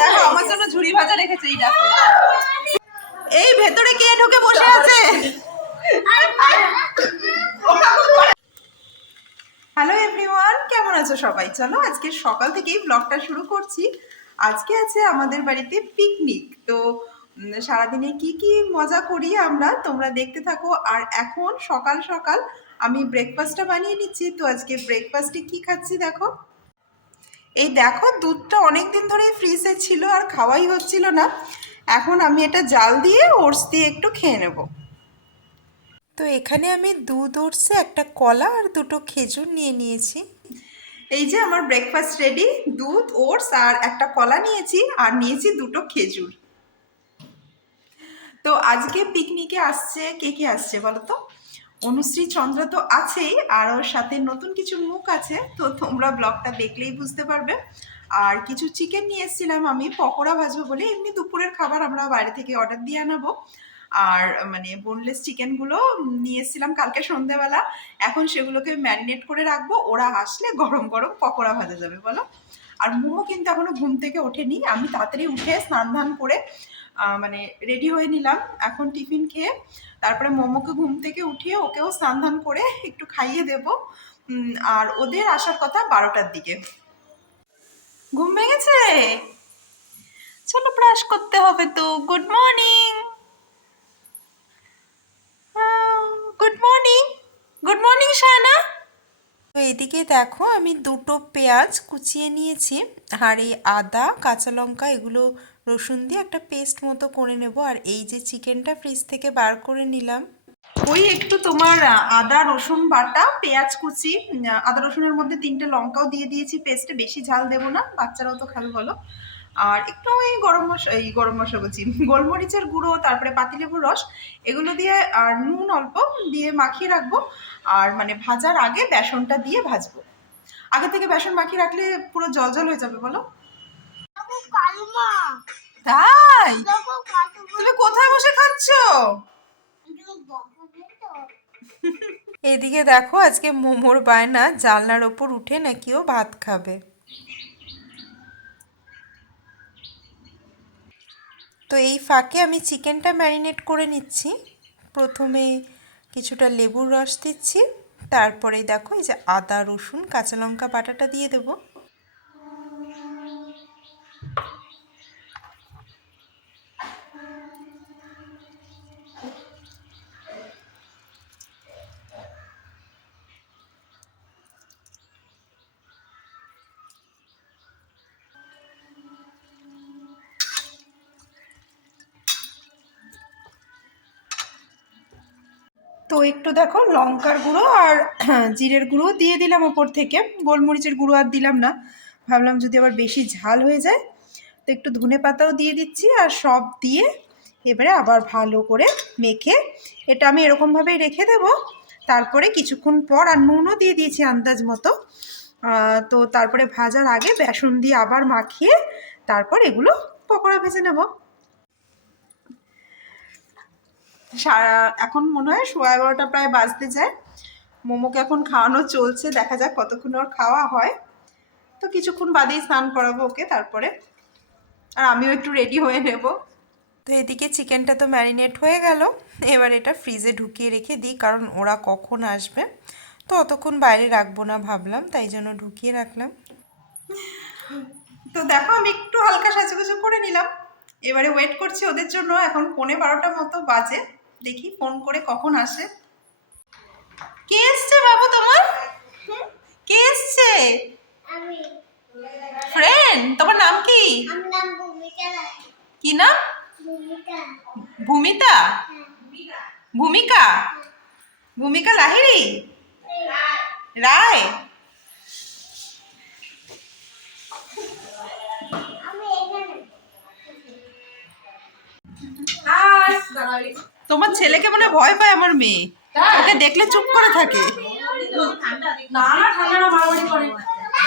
দেখো আমার জন্য ঝুড়ি ভাজা রেখেছে এই দেখো। এই ভেতরে কে ঢুকে বসে আছে? হ্যালো এভরিওয়ান কেমন আছো সবাই? চলো আজকে সকাল থেকেই ব্লগটা শুরু করছি। আজকে আছে আমাদের বাড়িতে পিকনিক তো সারাদিনে কি কি মজা করি আমরা তোমরা দেখতে থাকো। আর এখন সকাল সকাল আমি ব্রেকফাস্টটা বানিয়ে নিচ্ছি। তো আজকে ব্রেকফাস্টে কি খাচ্ছি দেখো? এই দেখো দুধটা অনেক দিন ধরেই ফ্রিজে ছিল আর খাওয়াই হচ্ছিল না। এখন আমি এটা জাল দিয়ে ওটস দিয়ে একটু খেয়ে নেব। তো এখানে আমি দুধ, ওটসে, একটা কলা আর দুটো খেজুর নিয়ে নিয়েছি। এই যে আমার ব্রেকফাস্ট রেডি দুধ, ওটস আর একটা কলা নিয়েছি আর নিয়েছি দুটো খেজুর। তো আজকে পিকনিকে আসছে, কে কে আসছে বলো তো? অনুশ্রী চন্দ্র তো আছেই, আর ওর সাথে নতুন কিছু মুখ আছে, তো তোমরা ব্লগটা দেখলেই বুঝতে পারবে। আর কিছু চিকেন নিয়ে এসেছিলাম আমি, পকোড়া ভাজবো বলে, এমনি দুপুরের খাবার আমরা বাইরে থেকে অর্ডার দিয়ে আনাবো। আর মানে বোনলেস চিকেনগুলো নিয়ে এসেছিলাম কালকে সন্ধ্যেবেলা এখন সেগুলোকে ম্যারিনেট করে রাখব, ওরা আসলে গরম গরম পকোড়া ভাজা যাবে, বলো। আর মোমো কিন্তু এখনও ঘুম থেকে ওঠেনি, আমি তাড়াতাড়ি উঠে স্নান ধান করে মানে রেডি হয়ে নিলাম। এখন টিফিন খেয়ে তারপরে মোমোকে ঘুম থেকে উঠিয়ে ওকেও স্নান ধান করে একটু খাইয়ে দেব। আর ওদের আসার কথা বারোটার দিকে। ঘুম ভেঙেছে? চলো ব্রাশ করতে হবে তো। Good morning good morning good morning Shayna! তো এদিকে দেখো, আমি দুটো পেঁয়াজ কুচিয়ে নিয়েছি। আর এই আদা, কাঁচা লঙ্কা, এগুলো রসুন দিয়ে একটা পেস্ট মতো করে নেব। আর এই যে চিকেনটা ফ্রিজ থেকে বার করে নিলাম। ওই একটু তোমার আদা, রসুন বাটা, পেঁয়াজ কুচি আদা রসুনের মধ্যে তিনটে লঙ্কাও দিয়ে দিয়েছি। পেস্টে বেশি ঝাল দেবো না, বাচ্চারাও তো খাবে বলো। আর একটু এই গরম মশলা এই গরম মশলা বলছি গোলমরিচের গুঁড়ো, তারপরে পাতিলেবুর রস, এগুলো দিয়ে আর নুন অল্প দিয়ে মাখিয়ে রাখব। আর মানে ভাজার আগে বেসনটা দিয়ে ভাজবো। আগে থেকে বেসন মাখিয়ে রাখলে পুরো জল জল হয়ে যাবে বলো। তাই? তুমি কোথায় বসে খাচ্ছো? এদিকে দেখো আজকে মোমোর বায়না জানলার ওপর উঠে নাকি ও ভাত খাবে। তো এই ফাঁকে আমি চিকেনটা ম্যারিনেট করে নিচ্ছি। প্রথমে কিছুটা লেবুর রস দিচ্ছি। তারপরে দেখো এই যে আদা রসুন কাঁচা লঙ্কা বাটাটা দিয়ে দেবো। তো একটু দেখো, লঙ্কার গুঁড়ো আর জিরের গুঁড়ো দিয়ে দিলাম ওপর থেকে। গোলমরিচের গুঁড়ো আর দিলাম না। ভাবলাম যদি আবার বেশি ঝাল হয়ে যায়, তো একটু ধনে পাতাও দিয়ে দিচ্ছি আর সব দিয়ে এবারে আবার ভালো করে মেখে এটা আমি এরকমভাবেই রেখে দেব। তারপরে কিছুক্ষণ পর আর নুনও দিয়ে দিয়েছি আন্দাজ মতো। তো তারপরে ভাজার আগে বেসন দিয়ে আবার মাখিয়ে তারপর এগুলো পকোড়া ভেজে নেব। সারা, এখন মনে হয় সোয়া এগারোটা প্রায় বাজতে যায়। মোমোকে এখন খাওয়ানো চলছে, দেখা যাক কতক্ষণ ওর খাওয়া হয়। তো কিছুক্ষণ বাদেই স্নান করাবো ওকে তারপরে। আর আমিও একটু রেডি হয়ে নেব। তো এদিকে চিকেনটা তো ম্যারিনেট হয়ে গেল। এবার এটা ফ্রিজে ঢুকিয়ে রেখে দিই, কারণ ওরা কখন আসবে। তো অতক্ষণ বাইরে রাখব না ভাবলাম, তাই জন্য ঢুকিয়ে রাখলাম। তো দেখো আমি একটু হালকা সাজুগুজু করে নিলাম। এবারে ওয়েট করছি ওদের জন্য, এখন পৌনে বারোটা মতো বাজে। দেখি ফোন করে কখন আসে। কে এসছে বাবু তোমার? কে এসছে? ফ্রেন্ড তোমার নাম কি? কি নাম? ভূমিতা ভূমিকা? ভূমিকা? লাহিড়ি? রায়। আমি এখানে। তোমার ছেলেকে মনে ভয় পায় আমার মেয়ে। ওকে দেখলে চুপ করে থাকে। না না ঠান্ডা না মারামারি করে।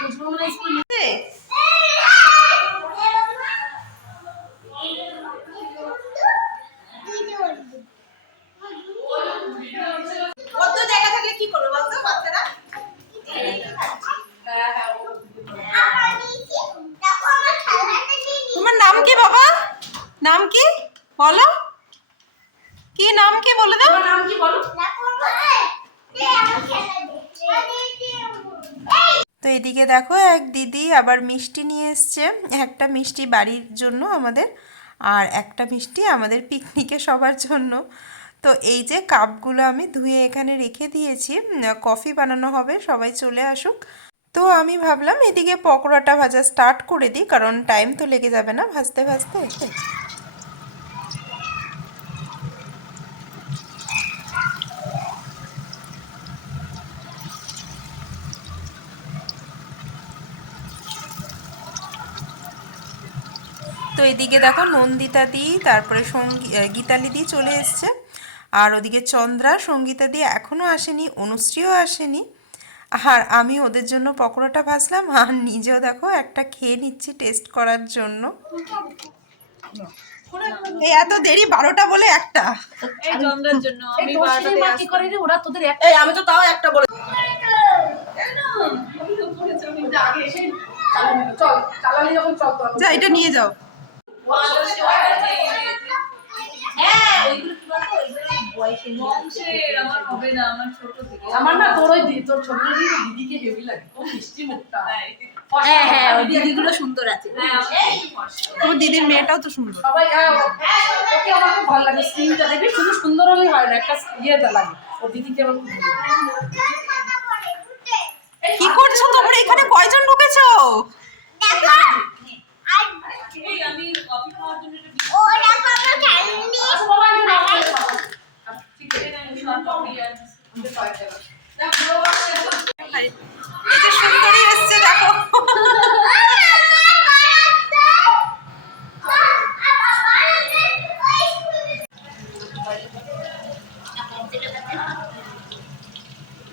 বুঝব না স্কুল। কত জায়গা থাকলে কি করবে বলতো বাচ্চারা? তোমার নাম কি? বলো কি নাম কি বলে দাও তোমার নাম কি বলো তো এদিকে দেখো এক দিদি আবার মিষ্টি নিয়ে এসছে। একটা মিষ্টি বাড়ির জন্য আমাদের আর একটা মিষ্টি আমাদের পিকনিকে সবার জন্য। তো এই যে কাপগুলো আমি ধুয়ে এখানে রেখে দিয়েছি। কফি বানানো হবে, সবাই চলে আসুক। তো আমি ভাবলাম এদিকে পকোড়াটা ভাজা স্টার্ট করে দিই, কারণ টাইম তো লেগে যাবে না ভাজতে ভাজতে। এদিকে দেখো নন্দিতা দি তারপরে সঙ্গী গীতালি দি চলে এসছে। আর ওদিকে চন্দ্রা সঙ্গীতা দি এখনও আসেনি অনুশ্রীও আসেনি। আর আমি ওদের জন্য পকোড়াটা ভাজলাম আর নিজেও দেখো একটা খেয়ে নিচ্ছি টেস্ট করার জন্য। এই এত দেরি বারোটা বলে একটা। এই চন্দ্রের জন্য এই আমি তো তাও একটা বলে যা এটা নিয়ে যাও। আমার না আমার ছোট থেকে আমার না তোর ওই তোর ছোট দিদিকে হেভি লাগে। ও মিষ্টি মুখটা। হ্যাঁ হ্যাঁ ওই দিদিগুলো সুন্দর আছে। এই, দিদির মেয়েটাও তো সুন্দর। সবাই ওকে আমার খুব ভালো লাগে। স্ক্রিনটা দেখবি শুধু সুন্দর হলেই হয় না একটা ইয়েটা লাগে। ওর দিদিকে আমার খুব কি করছ তোমরা? এখানে কয়জন ঢুকেছো? দেখো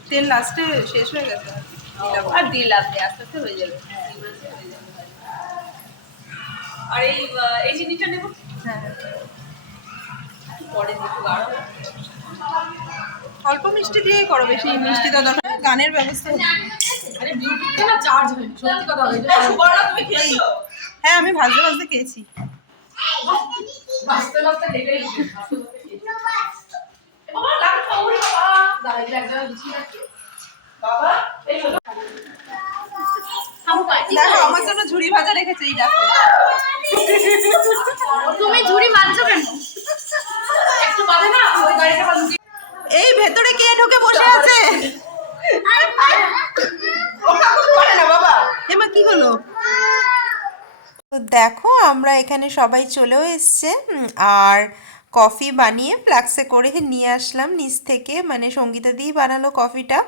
তেল লাস্টে শেষ হয়ে গেছে। আর দিল আপনি আস্তে আস্তে হয়ে যাবে এই মাসে হয়ে যাবে। আর এই এই জিনিসটা নেব হ্যাঁ পরে একটু গাঢ় অল্প মিষ্টি দিয়েই করো বেশি মিষ্টি তো দরকার গানের ব্যবস্থা আরে বিউটিতে না চার্জ হয়নি সত্যি কথা সুবর্ণা তুমি খেয়েছো হ্যাঁ আমি ভাজতে ভাজতে খেয়েছি গেছি, খেয়েছি। এ বাবা, লাগ বাবা। দাঁড়া, এগুলো এক জায়গায় গুছিয়ে রাখি। বাবা, এই। দেখো আমার জন্য ঝুড়ি ভাজা রেখেছে এই দেখো। তুমি ঝুড়ি মারছো কেন? একটু বাদে না ওই গাড়িটা এই ভেতরে কে ঢুকে বসে আছে? কি হলো? তো দেখো আমরা এখানে সবাই চলেও এসছে আর কফি বানিয়ে ফ্লাক্সে করে নিয়ে আসলাম নিচ থেকে। মানে সঙ্গীতা দিয়েই বানালো কফিটা।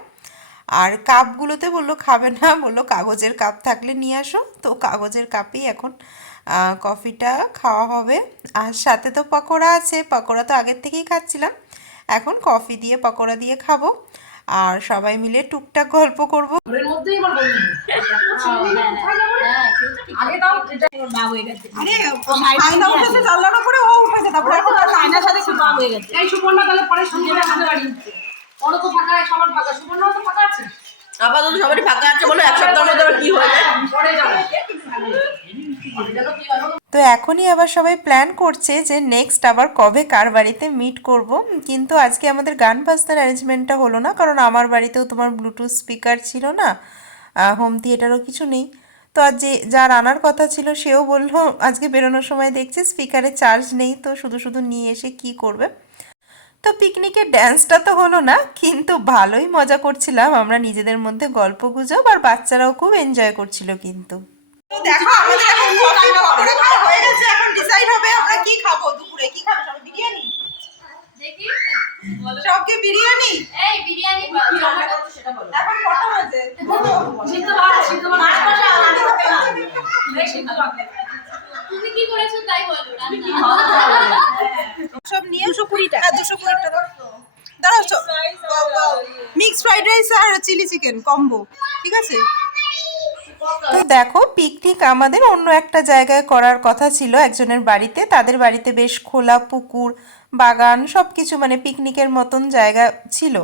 আর কাপগুলোতে বলল খাবে না। বলল কাগজের কাপ থাকলে নিয়ে আসো। তো কাগজের কাপেই এখন কফিটা খাওয়া হবে। আর সাথে তো পকোড়া আছে পকোড়া তো আগের থেকেই খাচ্ছিলাম। এখন কফি দিয়ে পকোড়া দিয়ে খাব। আর সবাই মিলে টুকটাক গল্প করব। হ্যাঁ হয়ে আরে তো ফাঁকা সবার ফাঁকা। সুপর্ণাও তো ফাঁকা আছে। আপাতত সবারই ফাঁকা আছে বলে এক সপ্তাহের মধ্যে আবার কি হয়ে যায়? পরে যাবে। পরে যেন কি হয় তো এখনই আবার সবাই প্ল্যান করছে যে নেক্সট আবার কবে কার বাড়িতে মিট করব। কিন্তু আজকে আমাদের গান বাজনার অ্যারেঞ্জমেন্টটা হলো না কারণ আমার বাড়িতেও তোমার ব্লুটুথ স্পিকার ছিল না হোম থিয়েটারও কিছু নেই। তো আজ যে যার আনার কথা ছিল সেও বলল আজকে বেরোনোর সময় দেখছে স্পিকারে চার্জ নেই তো শুধু শুধু নিয়ে এসে কি করবে? তো পিকনিকের ড্যান্সটা তো হলো না, কিন্তু ভালোই মজা করছিলাম। আমরা নিজেদের মধ্যে গল্প গুজব আর বাচ্চারাও খুব এনজয় করছিল কিন্তু। দেখো, আমাদের এখন ডিসাইড হবে আমরা কি খাব দুপুরে কি খাব সবাই বিরিয়ানি দেখি সবকে বিরিয়ানি এই বিরিয়ানি সেটা বলো এখন কটা বাজে সিদ্ধ ভাত সিদ্ধ ভাত এই সিদ্ধ ভাত তুমি কি করেছ তাই বলো রান্না সব নিয়ে দুশো কুড়ি টাকা দুশো কুড়ি টাকা দাঁড়াও মিক্সড ফ্রাইড রাইস আর চিলি চিকেন কম্বো ঠিক আছে? তো দেখো পিকনিক আমাদের অন্য একটা জায়গায় করার কথা ছিল একজনের বাড়িতে। তাদের বাড়িতে বেশ খোলা পুকুর বাগান সব কিছু মানে পিকনিকের মতন জায়গা ছিল।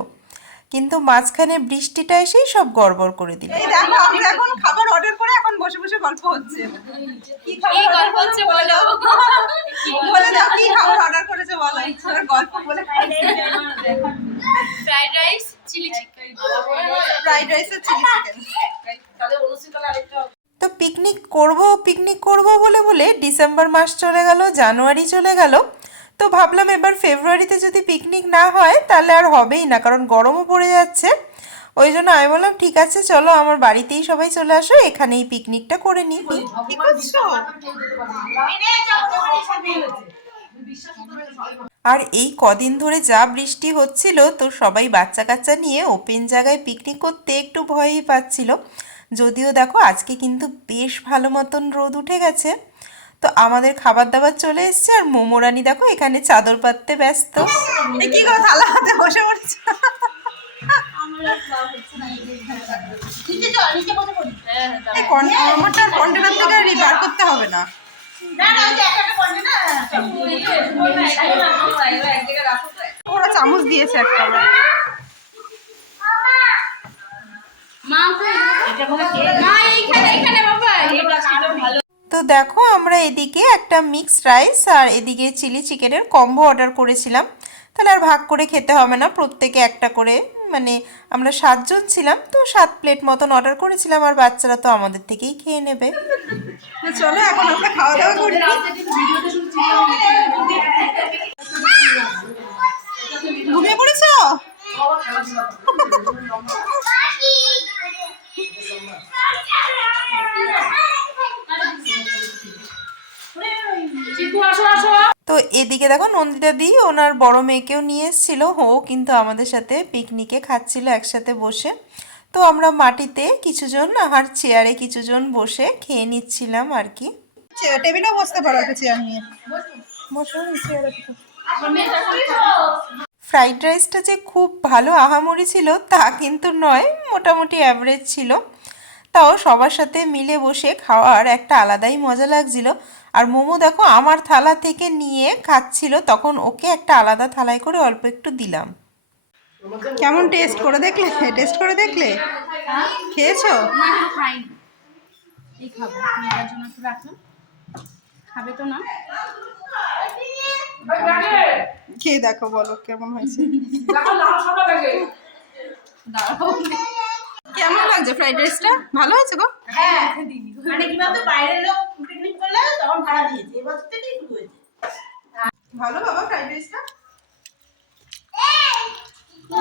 কিন্তু মাঝখানে বৃষ্টিটা এসেই সব গড়বড় করে দিল। দেখো আমরা এখন খাবার অর্ডার করে এখন বসে বসে গল্প হচ্ছে। কি কি গল্প হচ্ছে বলো। বলে। দাও কি খাবার অর্ডার করেছে বলো। গল্প বলে fried rice chilli chicken fried rice আর চিলি চিকেন তাহলে অনুষ্ঠিতলা আরেকটা তো পিকনিক করব পিকনিক করব বলে বলে ডিসেম্বর মাস চলে গেল জানুয়ারি চলে গেল। তো ভাবলাম এবার ফেব্রুয়ারিতে যদি পিকনিক না হয় তাহলে আর হবেই না কারণ গরমও পড়ে যাচ্ছে। ওই জন্য আমি বললাম ঠিক আছে চলো আমার বাড়িতেই সবাই চলে আসো এখানেই পিকনিকটা করে নিই কি করছ? আর এই কদিন ধরে যা বৃষ্টি হচ্ছিল তো সবাই বাচ্চা কাচ্চা নিয়ে ওপেন জায়গায় পিকনিক করতে একটু ভয়ই পাচ্ছিল। যদিও দেখো আজকে কিন্তু বেশ ভালো মতন রোদ উঠে গেছে। তো আমাদের খাবার দাবার চলে এসছে, আর মোমোরানি দেখো এখানে চাদর পাততে ব্যস্ত। কি গো, থালা হাতে বসে পড়েছো? থেকে করতে হবে না। ওরা চামচ দিয়েছে মা তো দেখো আমরা এদিকে একটা মিক্সড রাইস আর এদিকে চিলি চিকেনের কম্বো অর্ডার করেছিলাম। তাহলে আর ভাগ করে খেতে হবে না প্রত্যেকে একটা করে মানে আমরা সাতজন ছিলাম তো সাত প্লেট মতন অর্ডার করেছিলাম আর বাচ্চারা তো আমাদের থেকেই খেয়ে নেবে। চলো এখন আমরা খাওয়া দাওয়া করি। ঘুমিয়ে পড়েছো চিকু আসো আসো তো এদিকে দেখো নন্দিতা দি ওনার বড় মেয়েকেও নিয়ে এসেছিল ও কিন্তু আমাদের সাথে পিকনিকে খাচ্ছিল একসাথে বসে। তো আমরা মাটিতে কিছুজন আর চেয়ারে কিছুজন বসে খেয়ে নিচ্ছিলাম আর কি। টেবিলেও বসতে পারো একটা চেয়ার নিয়ে। বসো চেয়ারে ফ্রাইড রাইসটা যে খুব ভালো আহামরি ছিল তা কিন্তু নয় মোটামুটি অ্যাভারেজ ছিল। তাও সবার সাথে মিলে বসে খাওয়ার একটা আলাদাই মজা লাগছিল। আর মোমো দেখো আমার থালা থেকে নিয়ে খাচ্ছিল তখন ওকে একটা আলাদা থালায় করে অল্প একটু দিলাম। কেমন টেস্ট করে দেখলে? টেস্ট করে দেখলে? খেয়েছো? খাবে তো না? খেয়ে দেখো বলো কেমন হয়েছে। কেমন লাগছে ফ্রাইড রাইসটা ভালো হয়েছে গো? মানে কি বলতো বাইরের লোক পিকনিক করলে তখন ভাড়া দিয়েছে এবার থেকেই শুরু হয়েছে। ভালো বাবা ফ্রাইড রাইসটা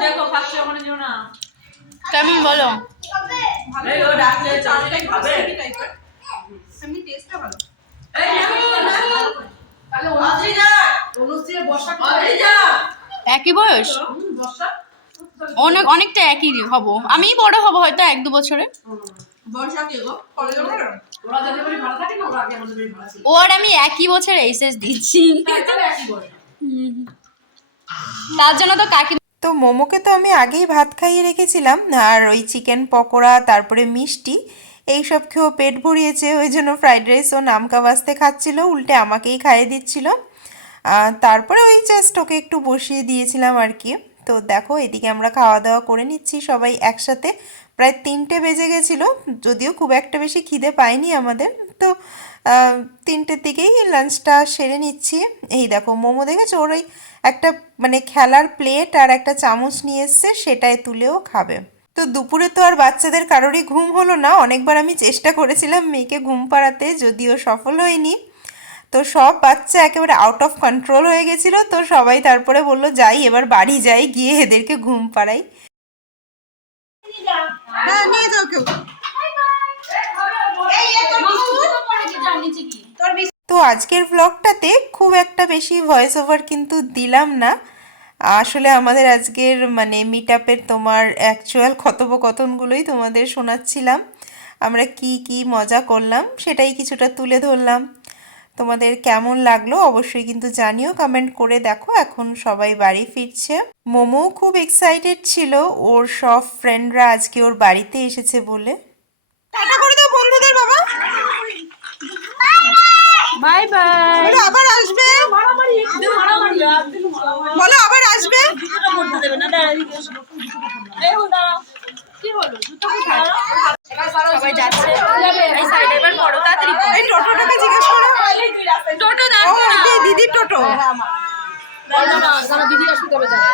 দেখো খাচ্ছে ওখানে যেও না। কেমন বলো? ও ডাকলে চালটাই খাবে। এমনি টেস্টটা ভালো। এই বর্ষা একই বয়স? বর্ষা। অনেক অনেকটা একই হব। আমি বড় হব হয়তো এক দু বছরে। ও আর আমি একই বছর এইচএস দিচ্ছি। তার জন্য তো কাকি তো মোমোকে তো আমি আগেই ভাত খাইয়ে রেখেছিলাম আর ওই চিকেন পকোড়া তারপরে মিষ্টি এই সব খেয়েও পেট ভরিয়েছে ওই জন্য ফ্রাইড রাইস ও নামকা বাস্তে খাচ্ছিল উল্টে আমাকেই খাইয়ে দিচ্ছিল। তারপরে ওই জাস্ট ওকে একটু বসিয়ে দিয়েছিলাম আর কি। তো দেখো, এদিকে আমরা খাওয়া দাওয়া করে নিচ্ছি সবাই একসাথে। প্রায় তিনটে বেজে গেছিল, যদিও খুব একটা বেশি খিদে পাইনি আমাদের। তো তিনটের দিকেই লাঞ্চটা সেরে নিচ্ছি। এই দেখো, মোমো দেখেছ? ওর ওই একটা মানে খেলার প্লেট আর একটা চামচ নিয়ে এসছে, সেটাই তুলেও খাবে। তো দুপুরে তো আর বাচ্চাদের কারোরই ঘুম হলো না। অনেকবার আমি চেষ্টা করেছিলাম মেয়েকে ঘুম পাড়াতে, যদিও সফল হয়নি। তো সব বাচ্চা একেবারে আউট অফ কন্ট্রোল হয়ে গেছিল তো সবাই তারপরে বলল যাই এবার বাড়ি যাই গিয়ে এদেরকে ঘুম পাড়াই। হ্যাঁ নিয়ে যাও কেউ। তো আজকের ব্লগটাতে খুব একটা বেশি ভয়েস ওভার কিন্তু দিলাম না। আসলে আমাদের আজকের মানে মিট আপের তোমার অ্যাকচুয়াল কথোপকথনগুলোই তোমাদের শোনাচ্ছিলাম। আমরা কি কি মজা করলাম সেটাই কিছুটা তুলে ধরলাম। তোমাদের কেমন লাগল অবশ্যই কিন্তু জানিও কমেন্ট করে দেখো। এখন সবাই বাড়ি ফিরছে। মোমো খুব এক্সাইটেড ছিল ওর সব ফ্রেন্ডরা আজকে ওর বাড়িতে এসেছে বলে। টাটা করে দাও বন্ধুদের বাবা। বাই বাই বলো আবার আসবে? মারামারি একদম মারামারি বলো আবার আসবে। কি হলো? সবাই যাচ্ছে। এই সাইডে এবার বড় তাড়াতাড়ি এই টোটোটাকে জিজ্ঞেস করো। টোটো ও না দি- দিদির টোটো। দিদি আসবে তবে যাবে